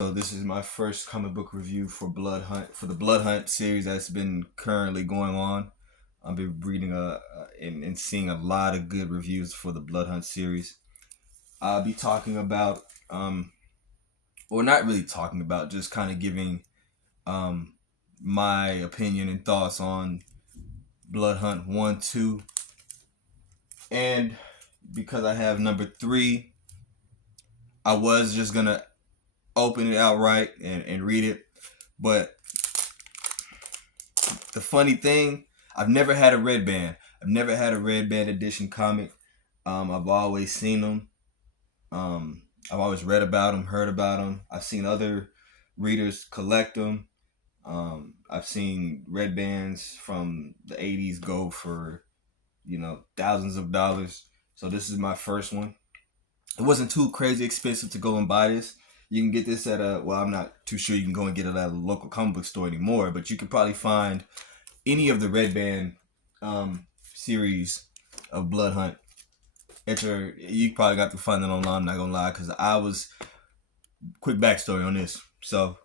So this is my first comic book review for the Blood Hunt series that's been currently going on. I've been reading and seeing a lot of good reviews for the Blood Hunt series. I'll be talking about or not really talking about, just kind of giving um my opinion and thoughts on Blood Hunt 1, 2, and because I have number 3, I was just gonna open it outright and read it, but the funny thing, I've never had a red band. I've never had a red band edition comic. I've always seen them. I've always read about them, heard about them. I've seen other readers collect them. I've seen red bands from the 80s go for, thousands of dollars. So this is my first one. It wasn't too crazy expensive to go and buy this. You can get this at I'm not too sure you can go and get it at a local comic book store anymore, but you can probably find any of the Red Band series of Blood Hunt. You probably got to find it online, I'm not gonna lie, because quick backstory on this. So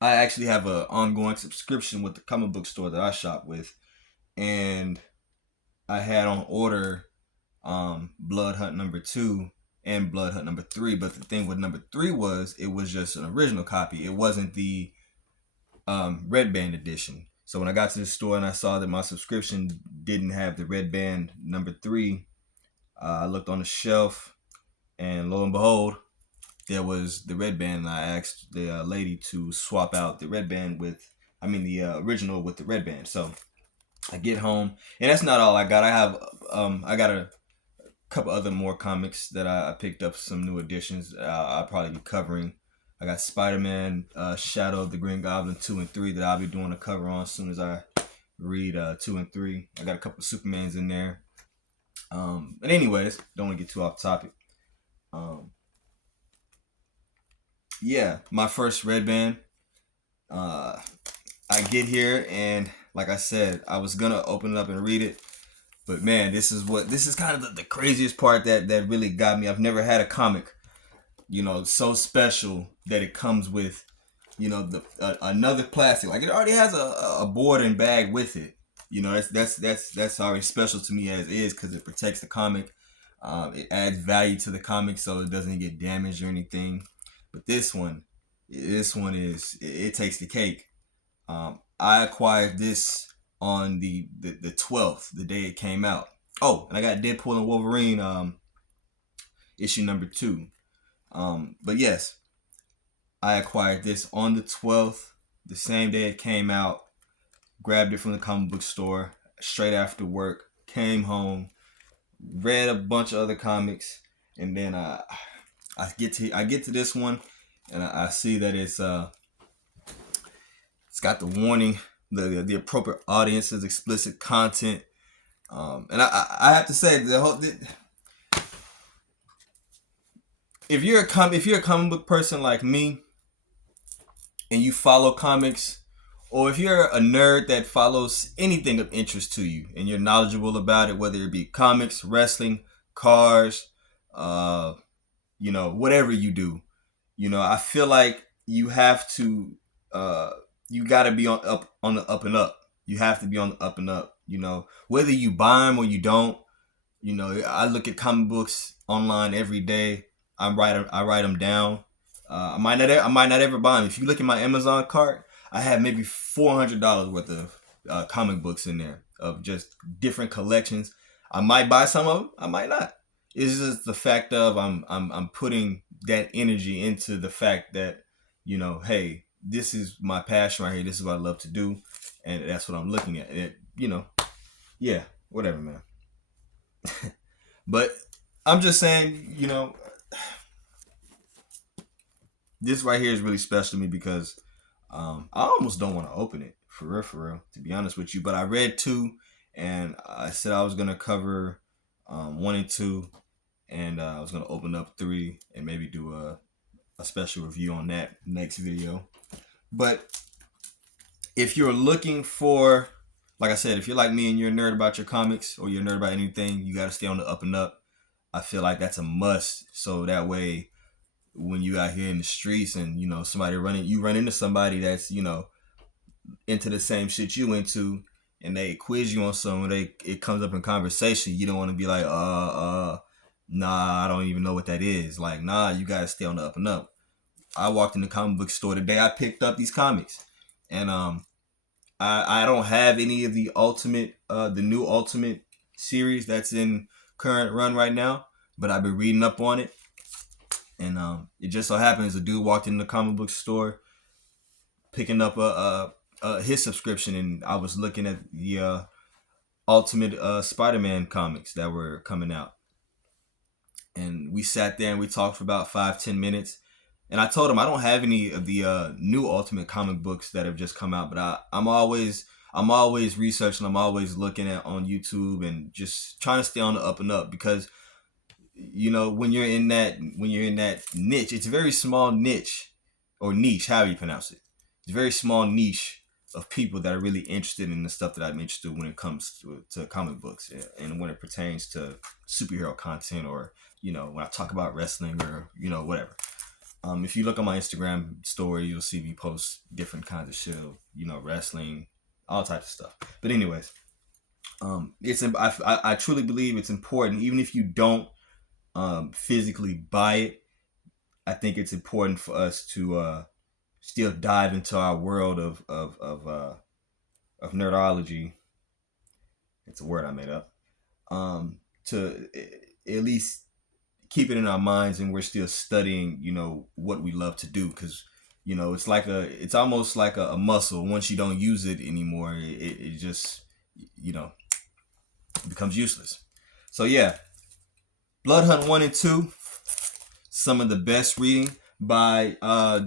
I actually have an ongoing subscription with the comic book store that I shop with, and I had on order Blood Hunt number 2 and Blood Hunt number 3. But the thing with number 3 was it was just an original copy. It wasn't the Red Band edition. So when I got to the store and I saw that my subscription didn't have the Red Band number 3, I looked on the shelf, and lo and behold, there was the Red Band. And I asked the lady to swap out the the original with the Red Band. So I get home, and that's not all I got. I got a couple other more comics that I picked up, some new editions. I'll probably be covering. I got Spider-Man, Shadow of the Green Goblin 2 and 3 that I'll be doing a cover on as soon as I read 2 and 3. I got a couple of Supermans in there. But anyways, don't want to get too off topic. Yeah, my first Red Band. I get here, and like I said, I was gonna open it up and read it, but man, this is kind of the craziest part that really got me. I've never had a comic, so special that it comes with, another plastic. Like, it already has a board and bag with it. That's already special to me as is, because it protects the comic. It adds value to the comic so it doesn't get damaged or anything. But this one it takes the cake. I acquired this on the 12th, the day it came out. Oh, and I got Deadpool and Wolverine issue number 2. But yes, I acquired this on the 12th, the same day it came out. Grabbed it from the comic book store straight after work. Came home, read a bunch of other comics, and then I get to this one, and I see that it's got the warning, the appropriate audiences, explicit content, and I have to say if you're a comic book person like me, and you follow comics, or if you're a nerd that follows anything of interest to you and you're knowledgeable about it, whether it be comics, wrestling, cars, whatever you do, I feel like you have to, you got to be on the up and up. You have to be on the up and up. Whether you buy them or you don't. I look at comic books online every day. I write them down. I might not ever buy them. If you look at my Amazon cart, I have maybe $400 worth of comic books in there of just different collections. I might buy some of them. I might not. It's just the fact of I'm putting that energy into the fact that, hey, this is my passion right here. This is what I love to do, and that's what I'm looking at. Yeah, whatever, man. But I'm just saying, this right here is really special to me because I almost don't want to open it, for real, to be honest with you. But I read 2, and I said I was gonna cover 1 and 2, and I was gonna open up 3 and maybe do a special review on that next video. But if you're looking for, like I said, if you're like me and you're a nerd about your comics, or you're a nerd about anything, you got to stay on the up and up. I feel like that's a must, so that way when you out here in the streets and somebody you run into somebody that's into the same shit you into, and they quiz you on something, it comes up in conversation. You don't want to be like, nah, I don't even know what that is. Like, nah, you gotta stay on the up and up. I walked in the comic book store today. I picked up these comics, and I don't have any of the new Ultimate series that's in current run right now, but I've been reading up on it, and it just so happens a dude walked in the comic book store picking up his subscription, and I was looking at the Ultimate Spider-Man comics that were coming out, and we sat there and we talked for about 5-10 minutes. And I told him I don't have any of the new Ultimate comic books that have just come out, but I'm always researching. I'm always looking at on YouTube and just trying to stay on the up and up, because when you're in that niche, it's a very small niche, or niche, however you pronounce it. It's a very small niche of people that are really interested in the stuff that I'm interested in when it comes to comic books, and when it pertains to superhero content, or when I talk about wrestling, or whatever. If you look on my Instagram story, you'll see me post different kinds of shit, wrestling, all types of stuff. But anyways, I truly believe it's important, even if you don't physically buy it. I think it's important for us to still dive into our world of nerdology. It's a word I made up. To at least keep it in our minds, and we're still studying, what we love to do, because it's almost like a muscle. Once you don't use it anymore, it just becomes useless. So yeah, Blood Hunt 1 and 2, some of the best reading by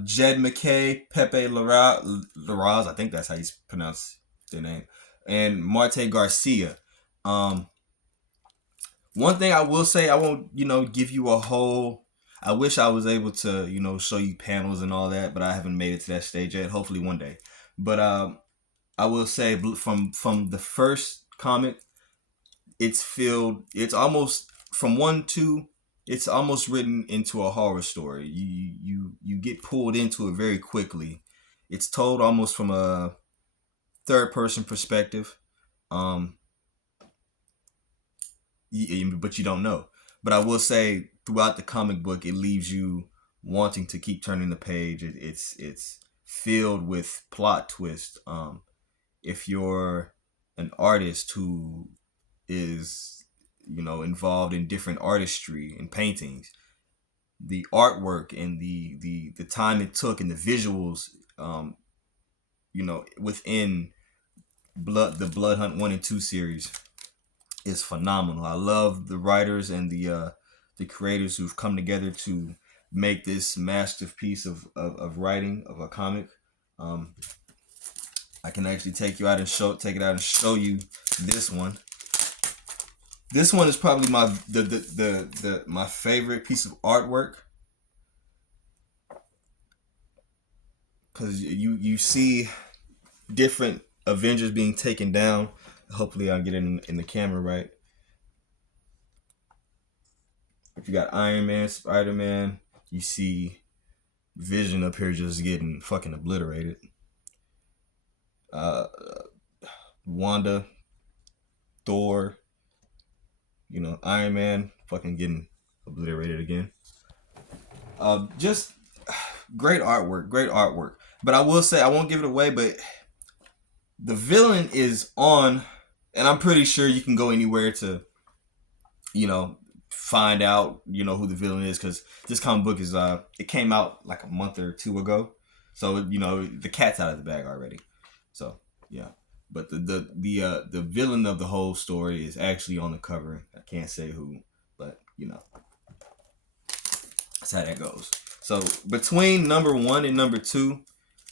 Jed McKay, Pepe Larraz, I think that's how you pronounce their name, and Marte Garcia. One thing I will say, I won't, give you a whole. I wish I was able to, show you panels and all that, but I haven't made it to that stage yet. Hopefully one day. But I will say, from the first comic, it's filled. It's almost from 1-2. It's almost written into a horror story. You get pulled into it very quickly. It's told almost from a third person perspective. But you don't know. But I will say, throughout the comic book, it leaves you wanting to keep turning the page. It's filled with plot twists. If you're an artist who is involved in different artistry and paintings, the artwork and the time it took, and the visuals, within the Blood Hunt 1 and 2 series is phenomenal. I love the writers and the creators who've come together to make this masterpiece of writing of a comic. I can actually take it out and show you this one. This one is probably my favorite piece of artwork, because you see different Avengers being taken down. Hopefully I'll get it in the camera right. But you got Iron Man, Spider-Man. You see Vision up here just getting fucking obliterated. Wanda, Thor, Iron Man fucking getting obliterated again. Just great artwork. But I will say, I won't give it away, but the villain is on, and I'm pretty sure you can go anywhere to, find out, who the villain is, because this comic book is, it came out like a month or two ago, so the cat's out of the bag already. So yeah, but the villain of the whole story is actually on the cover. I can't say who, but that's how that goes. So between number 1 and number 2,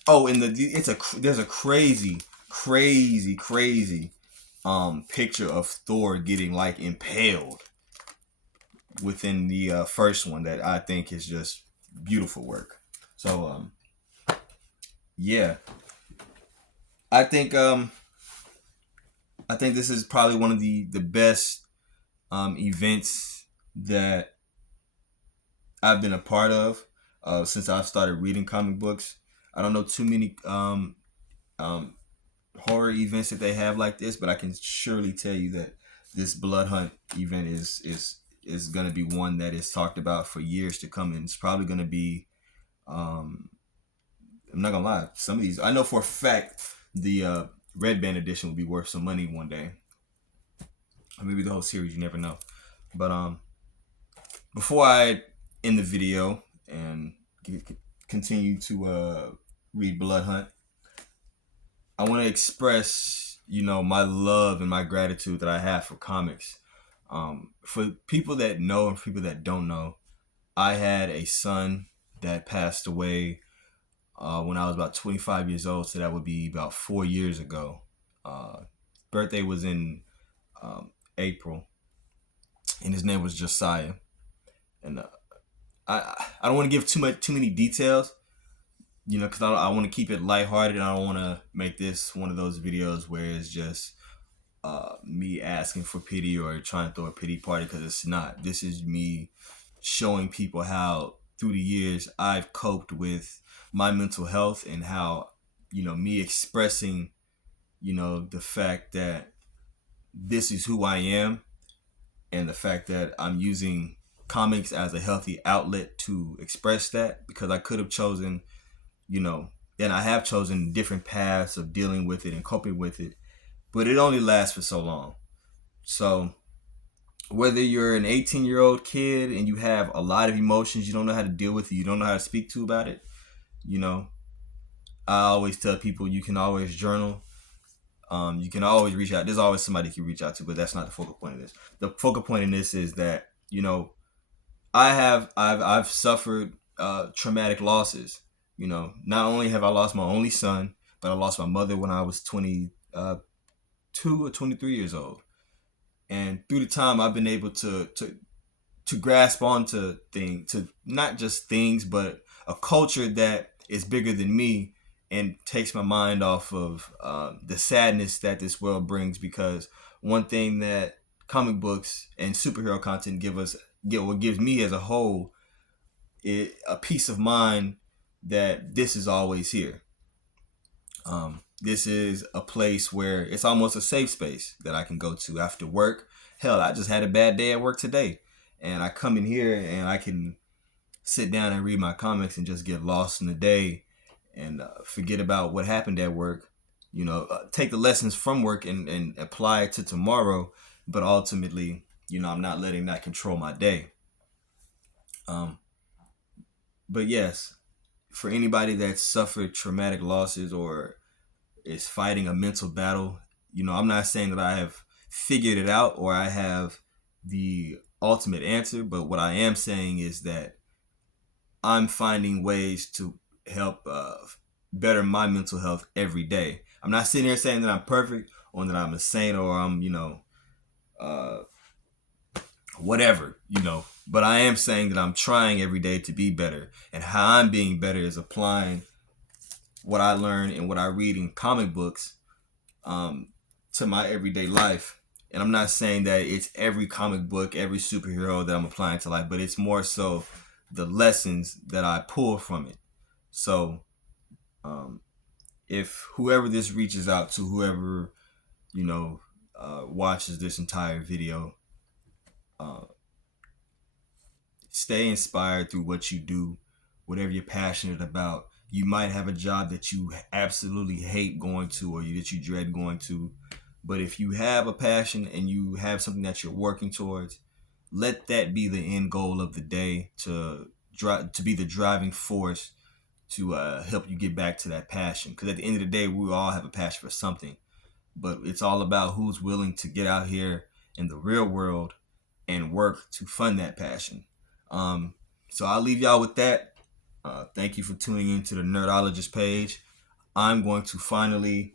and there's a crazy picture of Thor getting like impaled within the first one, that I think is just beautiful work. So yeah, I think this is probably one of the best events that I've been a part of. since I've started reading comic books. I don't know too many um, horror events that they have like this, but I can surely tell you that this Blood Hunt event is going to be one that is talked about for years to come, and it's probably going to be. I'm not gonna lie, some of these I know for a fact the Red Band edition will be worth some money one day, or maybe the whole series. You never know. But before I end the video and continue to read Blood Hunt, I want to express, my love and my gratitude that I have for comics. For people that know and for people that don't know, I had a son that passed away when I was about 25 years old. So that would be about 4 years ago. Birthday was in April, and his name was Josiah. And I don't want to give too many details, because I want to keep it lighthearted. And I don't want to make this one of those videos where it's just me asking for pity or trying to throw a pity party, because it's not. This is me showing people how through the years I've coped with my mental health, and how, me expressing, the fact that this is who I am, and the fact that I'm using comics as a healthy outlet to express that, because I could have chosen, and I have chosen different paths of dealing with it and coping with it, but it only lasts for so long. So whether you're an 18-year-old kid and you have a lot of emotions you don't know how to deal with, you don't know how to speak to about it, I always tell people you can always journal. You can always reach out. There's always somebody you can reach out to, but that's not the focal point of this. The focal point in this is that, I've suffered traumatic losses. Not only have I lost my only son, but I lost my mother when I was 22 or 23 years old. And through the time, I've been able to grasp onto things, to not just things, but a culture that is bigger than me, and takes my mind off of the sadness that this world brings. Because one thing that comic books and superhero content gives me as a whole, a peace of mind that this is always here. This is a place where it's almost a safe space that I can go to after work. Hell, I just had a bad day at work today, and I come in here and I can sit down and read my comics and just get lost in the day, and forget about what happened at work. Take the lessons from work and apply it to tomorrow. But ultimately, I'm not letting that control my day. But yes, for anybody that's suffered traumatic losses or is fighting a mental battle, I'm not saying that I have figured it out or I have the ultimate answer, but what I am saying is that I'm finding ways to help better my mental health every day. I'm not sitting here saying that I'm perfect or that I'm a saint or I'm, whatever, but I am saying that I'm trying every day to be better. And how I'm being better is applying what I learn and what I read in comic books to my everyday life. And I'm not saying that it's every comic book, every superhero that I'm applying to life, but it's more so the lessons that I pull from it. So if whoever this reaches out to, whoever, watches this entire video, stay inspired through what you do, whatever you're passionate about. You might have a job that you absolutely hate going to, or that you dread going to. But if you have a passion and you have something that you're working towards, let that be the end goal of the day, to be the driving force to help you get back to that passion. Because at the end of the day, we all have a passion for something. But it's all about who's willing to get out here in the real world and work to fund that passion. So I'll leave y'all with that. Thank you for tuning in to the Nerdologist page. I'm going to finally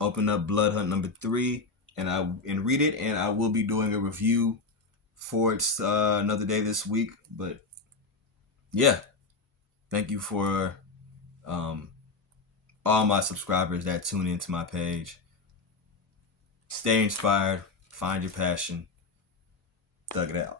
open up Blood Hunt number 3 and read it, and I will be doing a review for it another day this week. But yeah, thank you for all my subscribers that tune into my page. Stay inspired, find your passion, thug it out.